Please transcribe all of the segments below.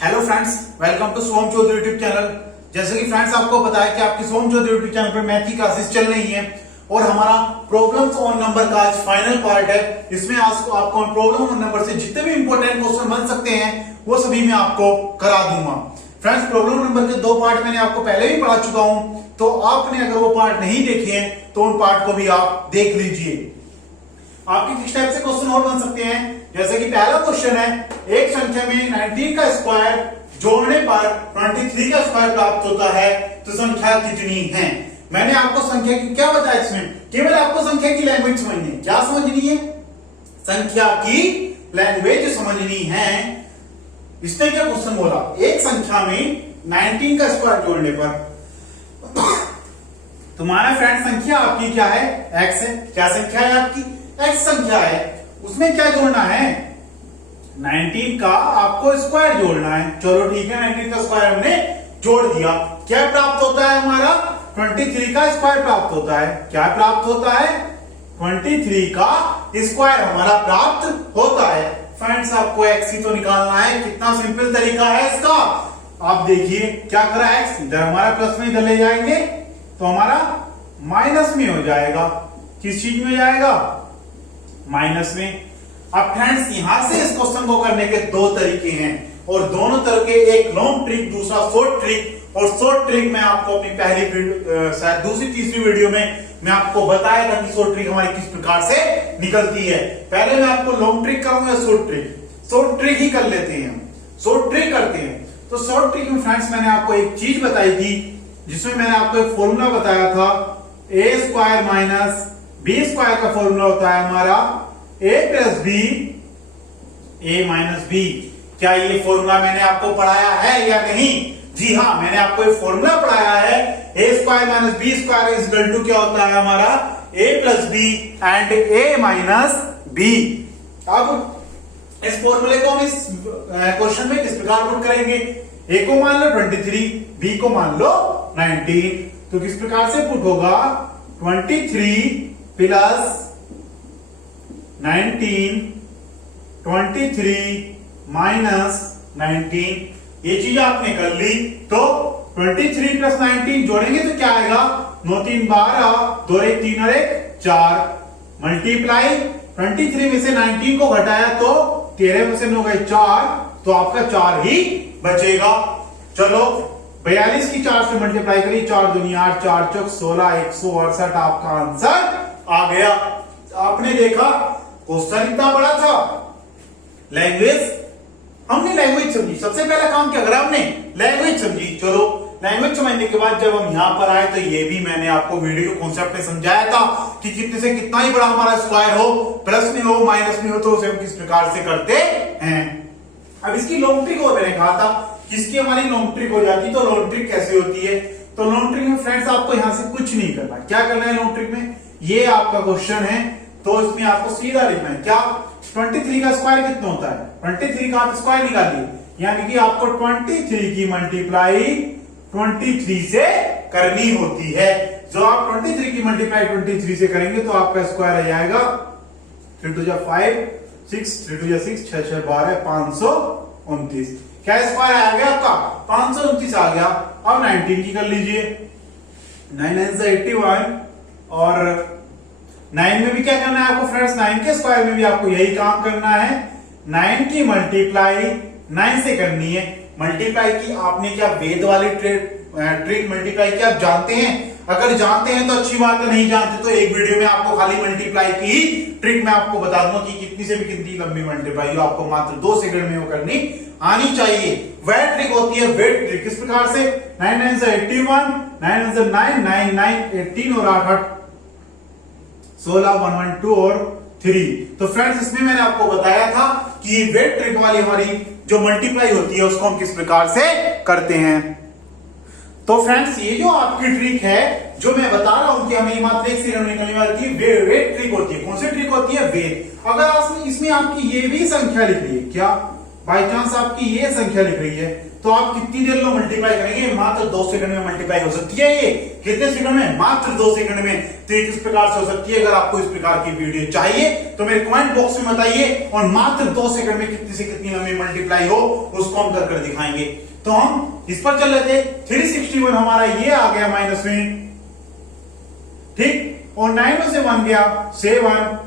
Hello friends, welcome to Som Chaudhary YouTube channel. जैसे कि friends आपको पता है कि आपकी सोम चौधरी यूट्यूब चैनल पर मैथ की क्लासेस चल रही हैं और हमारा प्रॉब्लम्स ऑन नंबर का आज फाइनल पार्ट है। इसमें आपको प्रॉब्लम ऑन नंबर से जितने भी इंपॉर्टेंट क्वेश्चन बन सकते हैं वो सभी मैं आपको करा दूंगा। फ्रेंड्स, प्रॉब्लम नंबर के 2 पार्ट मैंने आपको पहले भी पढ़ा चुका हूं, तो आपने अगर वो पार्ट नहीं देखे हैं तो उन पार्ट को भी आप देख लीजिए। आपके किस टाइप से क्वेश्चन और बन सकते हैं, जैसे कि पहला क्वेश्चन है, एक संख्या में 19 का स्क्वायर जोड़ने पर 23 का स्क्वायर प्राप्त होता है, तो संख्या कितनी है। मैंने आपको संख्या की क्या बताया, इसमें केवल आपको संख्या की लैंग्वेज समझनी है। क्या समझनी है? संख्या की लैंग्वेज समझनी है। इसने क्या क्वेश्चन बोला, एक संख्या में 19 का स्क्वायर जोड़ने पर तुम्हारा फ्रेंड संख्या आपकी क्या है, x है। क्या संख्या है आपकी? x संख्या है। उसमें क्या जोड़ना है, 19 का आपको स्क्वायर जोड़ना है। चलो ठीक है, 19 का स्क्वायर हमने जोड़ दिया। क्या प्राप्त होता है हमारा? 23 का स्क्वायर प्राप्त होता है। क्या प्राप्त होता है? 23 का स्क्वायर हमारा प्राप्त होता है। फ्रेंड्स, आपको x ही तो निकालना है। कितना सिंपल तरीका है इसका। आप देखिए क्या करा, x इधर हमारा प्लस में इधर ले जाएंगे तो हमारा माइनस में हो जाएगा। किस चीज में जाएगा? माइनस में। अब फ्रेंड्स, यहां से इस क्वेश्चन को करने के 2 तरीके हैं और दोनों तरह के, एक लॉन्ग ट्रिक, दूसरा शॉर्ट ट्रिक। और शॉर्ट ट्रिक मैं आपको अपनी पहली शायद दूसरी तीसरी वीडियो में मैं आपको बताया था कि शॉर्ट ट्रिक हमारी किस प्रकार से निकलती है। पहले मैं आपको लॉन्ग ट्रिक करूंगा, शॉर्ट ट्रिक। शॉर्ट ट्रिक ही कर लेते हैं हम, शॉर्ट ट्रिक करते हैं। तो शॉर्ट ट्रिक में फ्रेंड्स मैंने आपको एक चीज बताई थी, जिसमें मैंने आपको एक फॉर्मूला बताया था, A square minus B square का फॉर्मूला होता है हमारा a plus B A minus B. क्या ये फॉर्मूला मैंने आपको पढ़ाया है या नहीं? जी हाँ, मैंने आपको ये फॉर्मूला पढ़ाया है। A square minus B square is equal to क्या होता है हमारा, a plus B and a minus B. अब इस फॉर्मूले को हम इस क्वेश्चन में किस प्रकार पुट करेंगे, a को मान लो 23, b को मान लो 19, तो किस प्रकार से पुट होगा, 23 प्लस 19, 23 माइनस 19। ये चीज आपने कर ली। तो 23 प्लस 19 जोड़ेंगे तो क्या आएगा, 9 3 12, 2 1 3 और 1 4, मल्टीप्लाई 23 में से 19 को घटाया तो 13 में से 9 गए 4, तो आपका 4 ही बचेगा। चलो 42 की 4 से मल्टीप्लाई करिए, 4 दूनी 8, 4 चौक 16, 168 आपका आंसर आ गया। आपने देखा क्वेश्चन इतना बड़ा था, लैंग्वेज हमने लैंग्वेज समझी। सबसे पहला काम क्या करा हमने, लैंग्वेज समझी। चलो लैंग्वेज समझने के बाद जब हम यहां पर आए तो ये भी मैंने आपको वीडियो कॉन्सेप्ट में समझाया था कि कितने से कितना ही बड़ा हमारा स्क्वायर हो, प्लस में हो माइनस में हो, तो उसे हम किस प्रकार से करते हैं। अब इसकी लॉन्ग ट्रिक और मैंने कहा था, इसकी हमारी लॉन्ग ट्रिक हो जाती। तो लॉन्ग ट्रिक कैसे होती है, तो लॉन्ग ट्रिक में फ्रेंड्स आपको यहां से कुछ नहीं करना। क्या करना है लॉन्ग ट्रिक में, ये आपका क्वेश्चन है तो इसमें आपको सीधा लिखना है। क्या 23 का स्क्वायर कितना होता है, 23 का आप स्क्वायर निकालिए, यानी कि आपको 23 की मल्टीप्लाई 23 से करनी होती है। जो आप 23 की मल्टीप्लाई 23 से करेंगे तो आपका स्क्वायर आ जाएगा 3 2 5 6, 3 2 6, 6 6 12, 529। क्या स्क्वायर आ गया आपका, 529 आ गया। अब 19 की कर लीजिए, 9 9 से 81 और 9 में भी क्या करना है आपको फ्रेंड्स, 9 के स्क्वायर में भी आपको यही काम करना है। 9 की मल्टीप्लाई 9 से करनी है। मल्टीप्लाई की आपने क्या वेद वाली ट्रिक मल्टीप्लाई की आप जानते हैं? अगर जानते हैं तो अच्छी बात है, नहीं जानते तो एक वीडियो में आपको खाली मल्टीप्लाई की ही ट्रिक मैं आपको बता दूंगा कि कितनी से भी कितनी लंबी मल्टीप्लाई हो, आपको मात्र 2 सेकंड में वो करनी आनी चाहिए। वह ट्रिक होती है वेट ट्रिक। किस प्रकार से, 9 9 से 81, 9 9 से 9 9 9 18 और 8 8 16, 1 1 2 और 3। तो फ्रेंड्स, इसमें मैंने आपको बताया था कि ये वेट ट्रिक वाली हमारी जो मल्टीप्लाई होती है उसको हम किस प्रकार से करते हैं। तो फ्रेंड्स, ये जो आपकी ट्रिक है, जो मैं बता रहा हूं कि हमें मात्र एक सेकंड निकलने वाली थी, वेट ट्रिक होती है। कौन सी ट्रिक होती है, वेट। अगर इसमें आपकी ये भी संख्या लिख ली है, क्या बाई चांस आपकी ये संख्या लिख रही है तो आप कितनी देर में मल्टीप्लाई करेंगे? मात्र 2 सेकंड में मल्टीप्लाई हो सकती है। ये कितने सेकंड में? मात्र 2 सेकंड में। तो ये किस प्रकार से हो सकती है? अगर आपको इस प्रकार की वीडियो चाहिए तो मेरे कमेंट बॉक्स में बताइए, और मात्र 2 सेकंड में कितनी से कितनी लंबी मल्टीप्लाई हो उसको हम कर दिखाएंगे। तो हम इस पर चल रहे थे। 361 हमारा ये आ गया माइनस में, ठीक, और 9 में से 1 गया 7,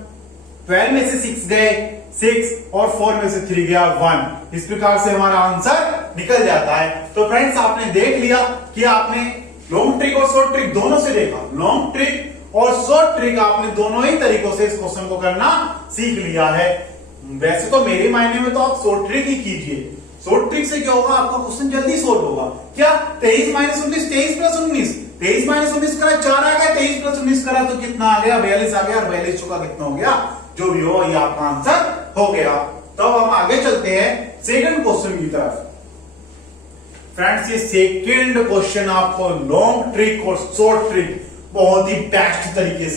12 में से 6 गए 6, और 4 में से 3 गया 1। इस प्रकार से हमारा आंसर निकल जाता है। तो फ्रेंड्स आपने देख लिया कि आपने लॉन्ग ट्रिक और शॉर्ट ट्रिक दोनों से देखा। लॉन्ग ट्रिक और शॉर्ट ट्रिक आपने दोनों ही तरीकों से इस क्वेश्चन को करना सीख लिया है। वैसे तो मेरे मायने में तो आप शॉर्ट ट्रिक ही कीजिए। शॉर्ट ट्रिक से क्या होगा? आपका क्वेश्चन जल्दी सॉल्व होगा। क्या 23 माइनस 19, 23 प्लस 19, 23 माइनस 19 करा 4 आ गया, 23 प्लस 19 करा तो कितना आ गया? 42 आ गया, और 42 चुका कितना हो गया? जो भी हो ये आपका आंसर हो गया। तो हम आगे चलते हैं सेकंड क्वेश्चन की तरफ। फ्रेंड्स ये सेकंड क्वेश्चन आपको लॉन्ग ट्रिक और शॉर्ट ट्रिक बहुत ही बेस्ट तरीके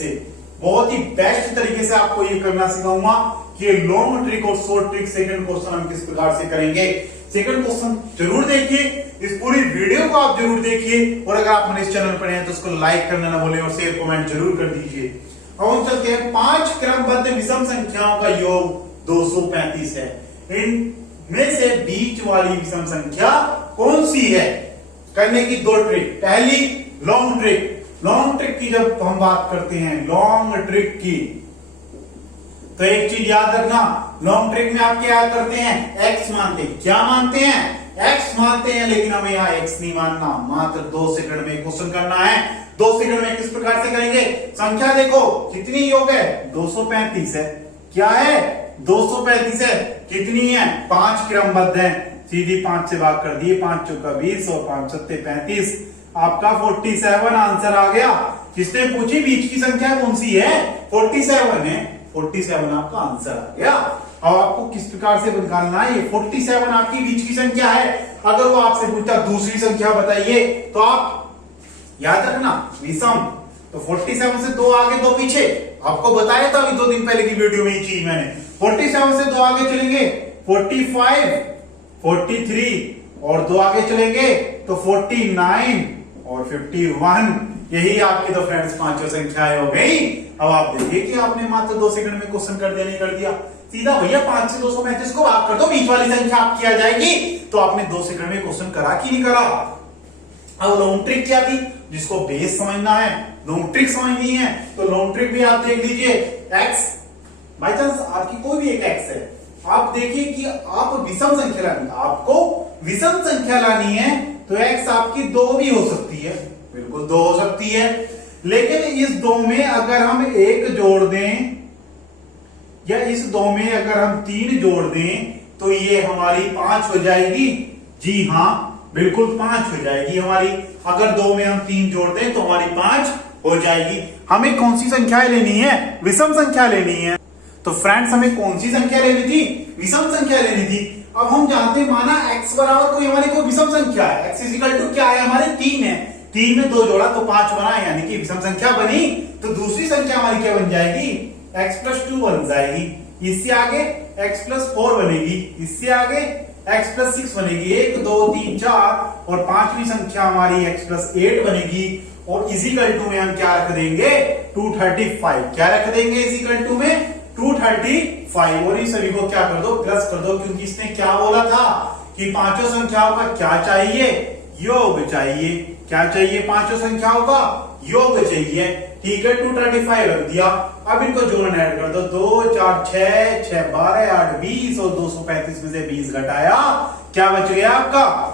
से आपको ये करना सिखाऊंगा कि लॉन्ग ट्रिक और शॉर्ट ट्रिक सेकंड क्वेश्चन हम किस प्रकार से करेंगे। सेकंड क्वेश्चन जरूर देखिए, इस पूरी वीडियो को आप जरूर देखिए, और अगर आप मेरे इस चैनल पर हैं तो उसको लाइक करना ना भूलें और शेयर कमेंट जरूर कर दीजिए। अब हम चलते हैं 5 क्रमबद्ध विषम संख्याओं का योग 235 है। इनमें से बीच वाली विषम संख्या कौन सी है? करने की 2 ट्रिक। पहली लॉन्ग ट्रिक। लॉन्ग ट्रिक की जब हम बात करते हैं, लॉन्ग ट्रिक की, तो एक चीज याद रखना, लॉन्ग ट्रिक में आप क्या करते हैं? एक्स मानते हैं। क्या मानते हैं? एक्स मानते हैं, लेकिन हमें यहाँ एक्स नहीं मानना। मात्र 2 सेकंड में क्वेश्चन करना है। 2 सेकंड में किस प्रकार से करेंगे? संख्या देखो कितनी योग है? 235 है। क्या है? 235 है। कितनी है? 5 क्रमबद्ध है। सीधी 5 से भाग कर दिए, 5 चौका 20 और 5 सत्ते 35। आपका 47 आंसर आ गया। किसने पूछी बीच की संख्या कौन सी है? 47 है। 47 आपका आंसर आ गया। अब आपको किस प्रकार से निकालना है? ये 47 आपकी बीच की संख्या है। अगर वो आपसे पूछता दूसरी संख्या बताइए तो आप याद रखना विषम, तो 47 से 2 आगे 2 पीछे। आपको बताया था अभी 2 दिन पहले की वीडियो में ये चीज मैंने। 47 से 2 आगे चलेंगे 45, 43 और 2 आगे चलेंगे तो 49 और 51। यही आपकी तो फ्रेंड्स 5 संख्याएं हो गई। अब आप देखिए कि आपने मात्र 2 सेकंड में क्वेश्चन कर दिया, नहीं कर दिया? सीधा भैया 5 से 235 को भाग कर दो, बीच वाली संख्या आपकी आ जाएगी। तो आपने 2 सेकंड में क्वेश्चन करा कि नहीं करा? अब लॉन्ग ट्रिक क्या थी? जिसको बेस समझना है, लॉन्ग ट्रिक समझनी है, तो लॉन्ग ट्रिक भी आप देख लीजिए। एक्स बाई चांस आपकी कोई भी एक एक्स है, आप देखिए कि आप विषम संख्या लानी, आपको विषम संख्या लानी है तो एक्स आपकी 2 भी हो सकती है, बिल्कुल 2 हो सकती है। लेकिन इस 2 में अगर हम 1 जोड़ दें या इस 2 में अगर हम 3 जोड़ दें तो ये हमारी 5 हो जाएगी। जी हां, बिल्कुल 5 हो जाएगी हमारी। अगर 2 में हम 3 जोड़ दें तो हमारी 5 हो जाएगी। हमें कौन सी संख्याएं लेनी है? विषम संख्या लेनी है। तो फ्रेंड्स हमें कौन सी संख्या लेनी थी? विषम संख्या लेनी थी। अब हम जानते हैं माना x बराबर कोई हमारी कोई विषम संख्या है, x इक्वल टू क्या है हमारे 3 है। 3 में 2 जोड़ा तो 5 बना, यानी कि विषम संख्या बनी। तो दूसरी संख्या हमारी क्या बन जाएगी? x प्लस 2 बन जाएगी। इससे आगे x प्लस 4 बनेगी, इससे आगे x प्लस 6 बनेगी। 1 2 3 4 और 5वीं संख्या हमारी x प्लस 8 बनेगी। और इजिकल टू में हम क्या रख देंगे? 235। क्या रख देंगे इजिकल टू में? 235। और इन सभी को क्या कर दो? प्लस कर दो, क्योंकि इसने क्या बोला था कि 5 संख्याओं का क्या चाहिए? योग चाहिए। क्या चाहिए? 5 संख्याओं का योग चाहिए। ठीक है, 235 रख दिया। अब इनको जोड़ना ऐड कर दो, 2 4 6 6 12 8 20 और 235 में से 20 घटाया, क्या बच गया आपका?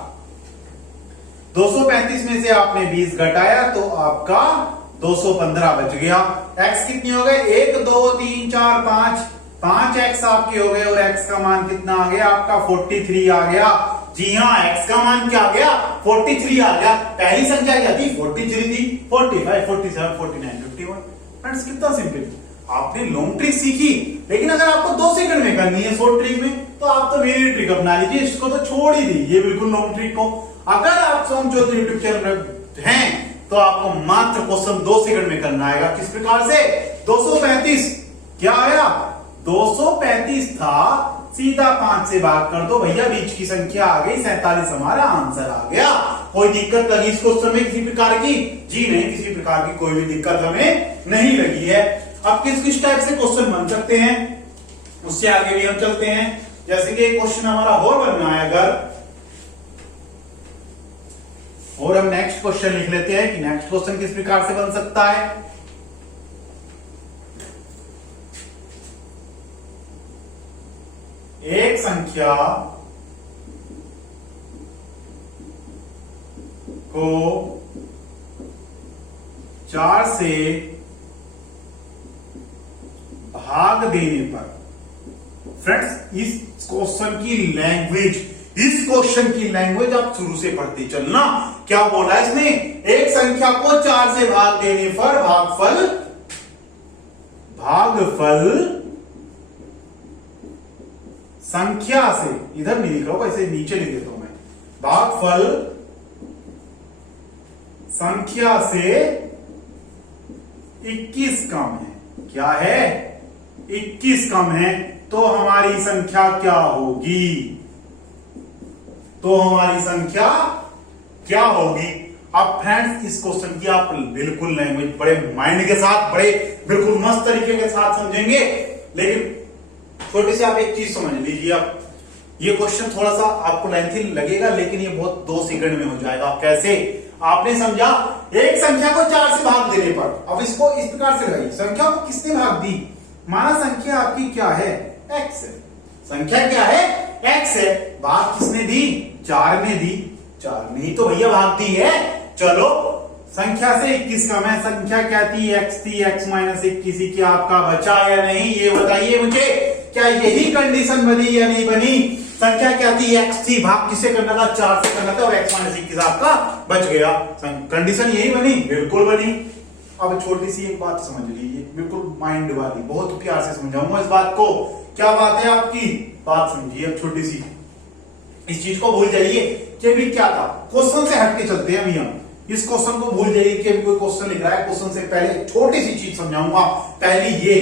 235 में से आपने 20 घटाया तो आपका 215 बच गया। x कितनी हो गए? 1 2 3 4 5 x आपके हो गए। और x का मान कितना आ गया आपका? 43 आ गया। जी हाँ, x का मान क्या आ गया? 43 आ गया। पहली संख्या क्या थी? 43 थी। 45 47 49 51। फ्रेंड्स कितना सिंपल। आपने लॉन्ग ट्रिक सीखी, लेकिन अगर आपको 2 सेकंड में करनी है शॉर्ट ट्रिक में तो आप तो मेरी ट्रिक अपना लीजिए, इसको तो छोड़ ही दीजिए बिल्कुल लॉन्ग ट्रिक को। अगर आप सोम ज्योति यूट्यूब चैनल हैं तो आपको मात्र क्वेश्चन 2 सेकंड में करना आएगा। किस प्रकार से? 235 क्या आया? 235 था, सीधा 5 से भाग कर दो भैया, बीच की संख्या आ गई 47, हमारा आंसर आ गया। कोई दिक्कत लगी इस क्वेश्चन में किसी प्रकार की? जी नहीं, किसी प्रकार की कोई भी दिक्कत हमें नहीं लगी है। अब किस किस टाइप से क्वेश्चन बन सकते हैं उससे आगे भी हम चलते हैं। जैसे कि क्वेश्चन हमारा और बनना है अगर, और हम नेक्स्ट क्वेश्चन लिख लेते हैं कि नेक्स्ट क्वेश्चन किस प्रकार से बन सकता है। एक संख्या को 4 से भाग देने पर, फ्रेंड्स इस क्वेश्चन की लैंग्वेज, इस क्वेश्चन की लैंग्वेज आप शुरू से पढ़ते चलना। क्या बोला इसने? एक संख्या को 4 से भाग देने पर भागफल, भागफल संख्या से, इधर नहीं लिख रहा हूं, ऐसे नीचे लिख देता हूं मैं, भागफल संख्या से 21 कम है। क्या है? 21 कम है, तो हमारी संख्या क्या होगी? तो हमारी संख्या क्या होगी? अब फ्रेंड्स इस क्वेश्चन की आप बिल्कुल लैंग्वेज बड़े माइंड के साथ, बड़े बिल्कुल मस्त तरीके के साथ समझेंगे। लेकिन छोटी सी आप एक चीज समझ लीजिए, आप ये क्वेश्चन थोड़ा सा आपको लेंथी लगेगा, लेकिन ये बहुत 2 सेकंड में हो जाएगा। कैसे? आपने समझा, एक संख्या को 4 से भाग देने पर, अब इसको इस प्रकार से लगाइए, संख्या को किसने भाग दी? माना संख्या आपकी क्या है? x है। संख्या क्या है? x है। भाग किसने दी? 4 ने दी। 4 ने ही तो भैया भाग दी है। चलो, संख्या से 21 कम है, संख्या क्या थी? x थी। x माइनस 21, क्या आपका बचा या नहीं? ये बताइए मुझे, क्या यही कंडीशन बनी या नहीं बनी? संख्या क्या थी? x थी, भाग किसे करना था? 4 से करना था, और x माइनस 21 आपका बच गया। कंडीशन यही बनी? बिल्कुल बनी। अब छोटी सी एक बात समझ लीजिए, बिल्कुल माइंड वाली, बहुत प्यार से समझाऊंगा इस बात को। क्या बात है आपकी? बात समझिए अब छोटी सी, इस चीज को भूल जाइए कि भी क्या था। क्वेश्चन से हटके चलते हैं अभी हम, इस क्वेश्चन को भूल जाइए कि अभी कोई क्वेश्चन लिख रहा है। क्वेश्चन से पहले छोटी सी चीज समझाऊंगा। पहली ये,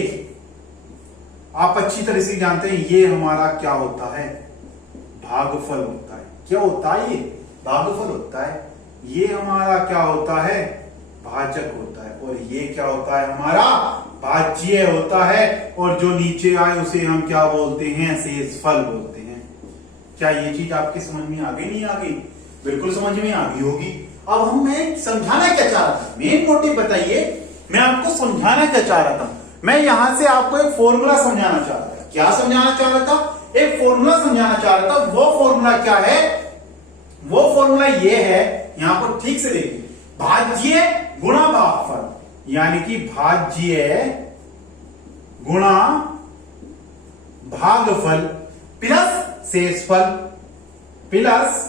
आप अच्छी तरह से जानते हैं ये हमारा क्या होता है? भागफल होता है। क्या होता है? ये भागफल होता है। ये हमारा क्या होता है? भाजक होता है। और ये क्या होता है? हमारा भाज्य होता है। और जो नीचे आए उसे हम क्या बोलते हैं? शेषफल बोलते हैं। क्या ये चीज आपके समझ में आ गई? नहीं आ गई? बिल्कुल समझ में आ गई होगी। अब हम, मैं समझाना क्या चाह रहा था, मेन मोटिव बताइए, मैं आपको समझाना क्या चाह रहा था? मैं यहां से आपको एक फॉर्मूला समझाना चाह रहा था। क्या समझाना चाह रहा था? एक फॉर्मूला समझाना चाह रहा था। वो फॉर्मूला क्या है? वो फॉर्मूला ये है, यहां पर ठीक से देखिए, भाज्य गुणा भागफल, यानी कि भाज्य गुणा भागफल प्लस शेषफल, प्लस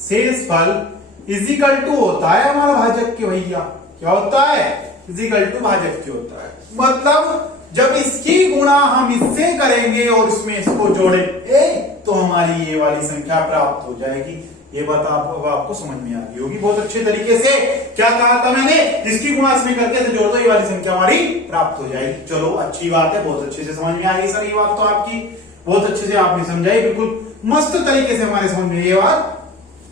शेषफल इजिकल टू होता है हमारा भाजक के भैया। क्या होता है? इजिकल टू भाजक के होता है। मतलब जब इसकी गुणा हम इससे करेंगे और इसमें इसको जोड़ेंगे तो हमारी ये वाली संख्या प्राप्त हो जाएगी। ये बात आपको समझ में आ गई होगी बहुत अच्छे तरीके से। क्या कहा था मैंने? इसकी गुणा इसमें करके से जोड़ दो, ये वाली संख्या हमारी प्राप्त हो जाएगी। चलो अच्छी बात है, बहुत अच्छे से समझ में आ गई सर। ये बात तो आपकी बहुत अच्छे से आपने समझाई, बिल्कुल मस्त तरीके से हमारे समझ में ये बात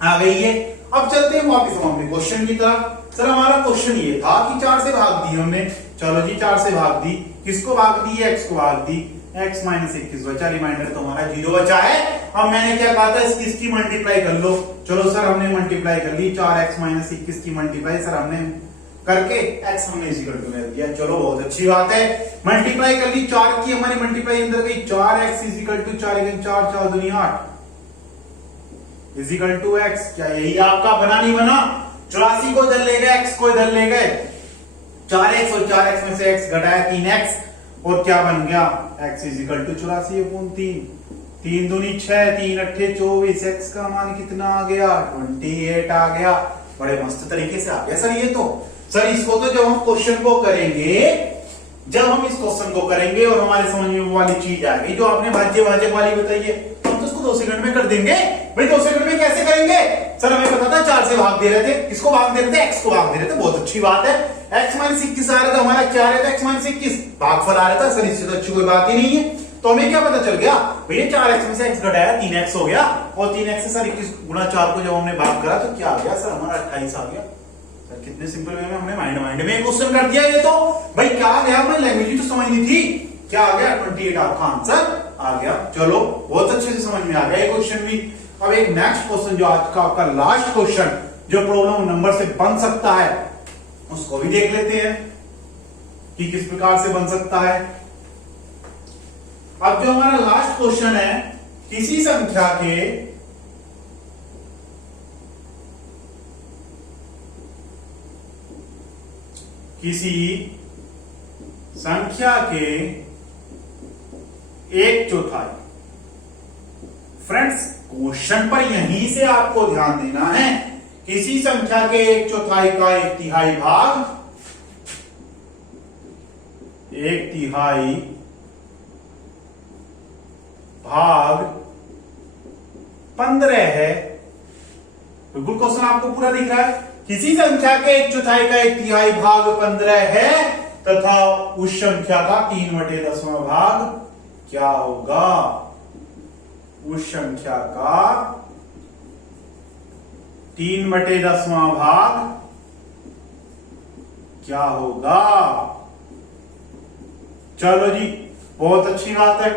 आ गई है। अब चलते हैं वापिस हम अपने क्वेश्चन की तरफ। सर हमारा क्वेश्चन ये था कि 4 से भाग दी हमने। चलो जी 4 से भाग दी, किसको भाग दी? x को भाग दी। x माइनस 21 बचा, रिमाइंडर तो हमारा 0 बचा है। अब मैंने क्या कहा था? इसकी मल्टीप्लाई कर लो। चलो सर हमने मल्टीप्लाई कर ली, 4x माइनस 21 की मल्टीप्लाई सर हमने करके x हमने इक्वल टू ले दिया। चलो बहुत अच्छी बात है, मल्टीप्लाई कर ली। 4 की हमारी मल्टीप्लाई अंदर गई, 4x इक्वल टू 4 4 दूनी 8 इजिकल टू x। क्या यही आपका बना? नहीं बना? 84 को इधर ले गए, x को इधर ले गए, 4x और 4x में से x घटाया 3x, और क्या बन गया? x is equal to 84/3। 3 दूनी 6, 3 अट्ठे 24, x का मान कितना आ गया? 28 आ गया। बड़े मस्त तरीके से आ गया सर ये तो। सर इसको तो जब हम क्वेश्चन को करेंगे, जब हम इस क्वेश्चन को करेंगे और हमारे समझ में वो वाली चीज आ गई जो आपने भाज्य भाजक वाली बताई है, हम तो उसको उसको 2 सेकंड में कर देंगे। भाई 2 सेकंड में कैसे करेंगे सर, हमें पता था 4 से भाग दे रहे थे, किसको भाग दे रहे थे, x को भाग दे रहे थे, बहुत अच्छी बात है। x माइनस 21 आ रहा था, हमारा क्या आ रहा था, x माइनस 21 भागफल आ रहा था सर, इससे तो अच्छी कोई बात ही नहीं है। तो हमें क्या पता चल गया भैया 4x में से x घटाया 3x हो गया, और 3x से सर 21 गुणा 4 को जब हमने भाग करा तो क्या आ गया सर, हमारा 28 आ गया। सर कितने सिंपल वे में हमने माइंड में क्वेश्चन कर दिया। ये तो भाई क्या आ गया, हमें लैंग्वेज तो समझनी थी, क्या आ गया 28 आपका आंसर आ गया। चलो बहुत अच्छे से समझ में आ गया ये क्वेश्चन भी। अब एक नेक्स्ट क्वेश्चन जो आज का आपका लास्ट क्वेश्चन जो प्रॉब्लम नंबर से बन सकता है उसको भी देख लेते हैं कि किस प्रकार से बन सकता है। अब जो हमारा लास्ट क्वेश्चन है, किसी संख्या के 1/4। फ्रेंड्स क्वेश्चन पर यहीं से आपको ध्यान देना है, किसी संख्या के 1/4 का 1/3 भाग 1/3 भाग 15 है। बिल्कुल क्वेश्चन आपको पूरा दिख रहा है, किसी संख्या के 1/4 का 1/3 भाग 15 है तथा उस संख्या का 3/10 भाग क्या होगा, उस संख्या का 3/10 भाग क्या होगा। चलो जी बहुत अच्छी बात है,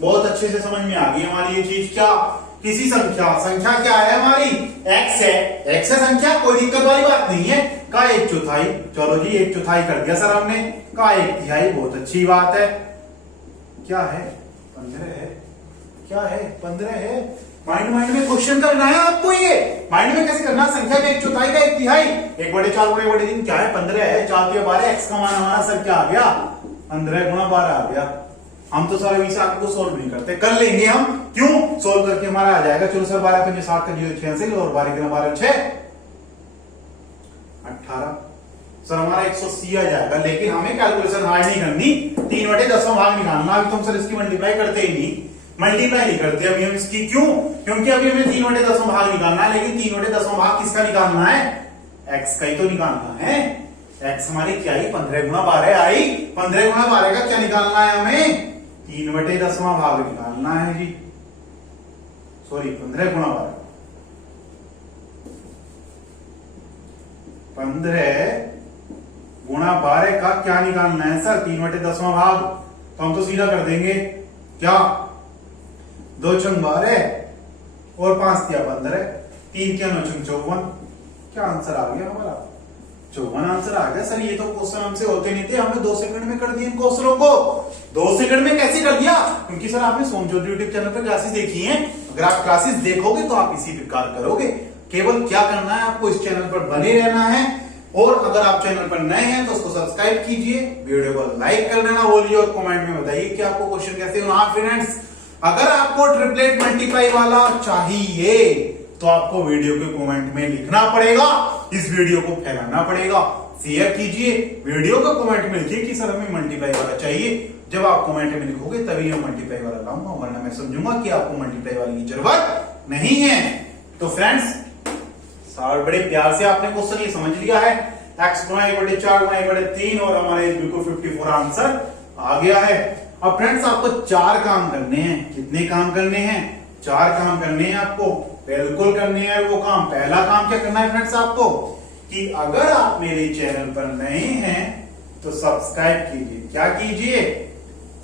बहुत अच्छे से समझ में आ गई हमारी ये चीज। क्या किसी संख्या क्या है हमारी, x है, x है संख्या, कोई दिक्कत वाली बात नहीं है, का 1/4। चलो जी 1/4 कर दिया सर हमने, का 1/3 बहुत अच्छी बात है। क्या है 15 है, क्या है 15 है। माइंड में क्वेश्चन करना है आपको, ये माइंड में कैसे करना, संख्या के 1/4 का 1/3 1/4 गुणे 1/3 क्या है 15 है, 4 × 12 x का मान हमारा सर क्या आ गया 15 × 12 आ गया। हम तो सर अभी आपको सोल्व नहीं करते, कर लेंगे हम, क्यों सोल्व करके हमारा आ जाएगा। चलो सर 12 × 5 = 7 का 0 66 और 12 × 12 6 18 सर हमारा 180 आ जाएगा। लेकिन हमें कैलकुलेशन हार्ड नहीं करनी, 3/10 भाग निकालना। अभी तो हम सर इसकी मल्टीप्लाई करते ही नहीं, मल्टीप्लाई नहीं करते अभी हम इसकी, क्यों, क्योंकि अभी हमें 3/10 भाग निकालना है। लेकिन 3/10 भाग किसका निकालना है, x का ही तो निकालना है। x हमारी क्या आई 15 × 12 आई, 15 × 12 का क्या निकालना है हमें, 3/10 भाग निकालना है जी, सॉरी 15 × 12 15 × 12 का क्या निकालना है सर 3/10 भाग। तो हम तो सीधा कर देंगे, क्या 2 × 12 और 5 × 15 3 × 9 = 54। क्या आंसर आ गया हमारा 54 आंसर आ गया सर। ये तो क्वेश्चन हमसे होते नहीं थे, हमने 2 सेकंड में कर दिए इन क्वेश्चनों को। 2 सेकंड में कैसे कर दिया, क्योंकि सर आपने सोम ज्योति यूट्यूब चैनल पर क्लासेस देखी हैं। अगर आप क्लासेस देखोगे तो आप इसी प्रकार करोगे। केवल क्या करना है आपको, इस चैनल पर बने रहना है, और अगर आप चैनल पर नए हैं तो उसको सब्सक्राइब कीजिए, वीडियो को लाइक कर लेना बोलिए, और कमेंट में बताइए कि आपको क्वेश्चन कैसे हो। हाँ फ्रेंड्स, अगर आपको ट्रिपलेट मल्टीप्लाई वाला चाहिए तो आपको वीडियो के कमेंट में लिखना पड़ेगा, इस वीडियो को फैलाना पड़ेगा, शेयर कीजिए, वीडियो को कमेंट में लिखिए कि सर हमें मल्टीप्लाई वाला चाहिए। जब आप कमेंट में लिखोगे तभी मैं मल्टीप्लाई वाला लाऊंगा, वरना मैं समझूंगा कि आपको मल्टीप्लाई वाली की जरूरत नहीं है। तो फ्रेंड्स बड़े प्यार से आपने क्वेश्चन ये समझ लिया है, x × 1/4 × 1/3 और हमारे बिल्कुल 54 आंसर आ गया है। अब फ्रेंड्स आपको 4 काम करने हैं। कितने काम करने हैं, 4 काम करने हैं आपको, बिल्कुल करने हैं वो काम। पहला काम क्या करना है फ्रेंड्स आपको, कि अगर आप मेरे चैनल पर नए हैं तो सब्सक्राइब कीजिए। क्या कीजिए,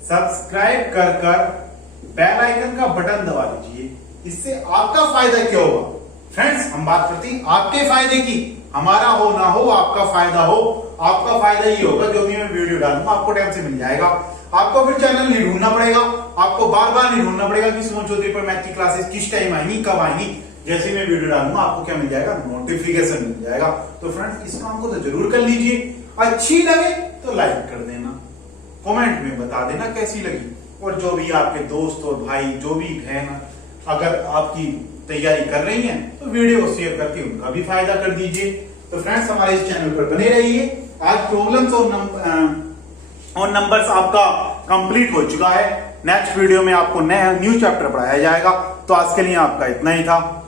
सब्सक्राइब कर बेल आइकन का बटन दबा दीजिए। इससे आपका फायदा क्या होगा फ्रेंड्स, हम बात करते हैं आपके फायदे की। हमारा हो ना हो आपका फायदा हो। आपका फायदा ये होगा जो भी मैं वीडियो डालूंगा आपको टाइम से मिल जाएगा। आपको फिर चैनल नहीं ढूंढना पड़ेगा, आपको बार बार नहीं ढूंढना पड़ेगा कि सुमन चौधरी पर मैथ की क्लासेस किस टाइम आएंगी, कब आएंगी। जैसे मैं वीडियो डालूंगा आपको क्या मिल जाएगा, नोटिफिकेशन मिल जाएगा। तो फ्रेंड्स इस काम को तो जरूर कर लीजिए। अच्छी लगे तो लाइक कर देना, कमेंट में बता देना कैसी लगी, और जो भी आपके दोस्त और भाई, जो भी बहन अगर आपकी तैयारी कर रही हैं तो वीडियो को शेयर करके उनका भी फायदा कर दीजिए। तो फ्रेंड्स हमारे इस चैनल पर बने रहिए। आज प्रॉब्लम्स और ऑन नंबर्स आपका कंप्लीट हो चुका है। नेक्स्ट वीडियो में आपको नया न्यू चैप्टर पढ़ाया जाएगा। तो आज के लिए आपका इतना ही था।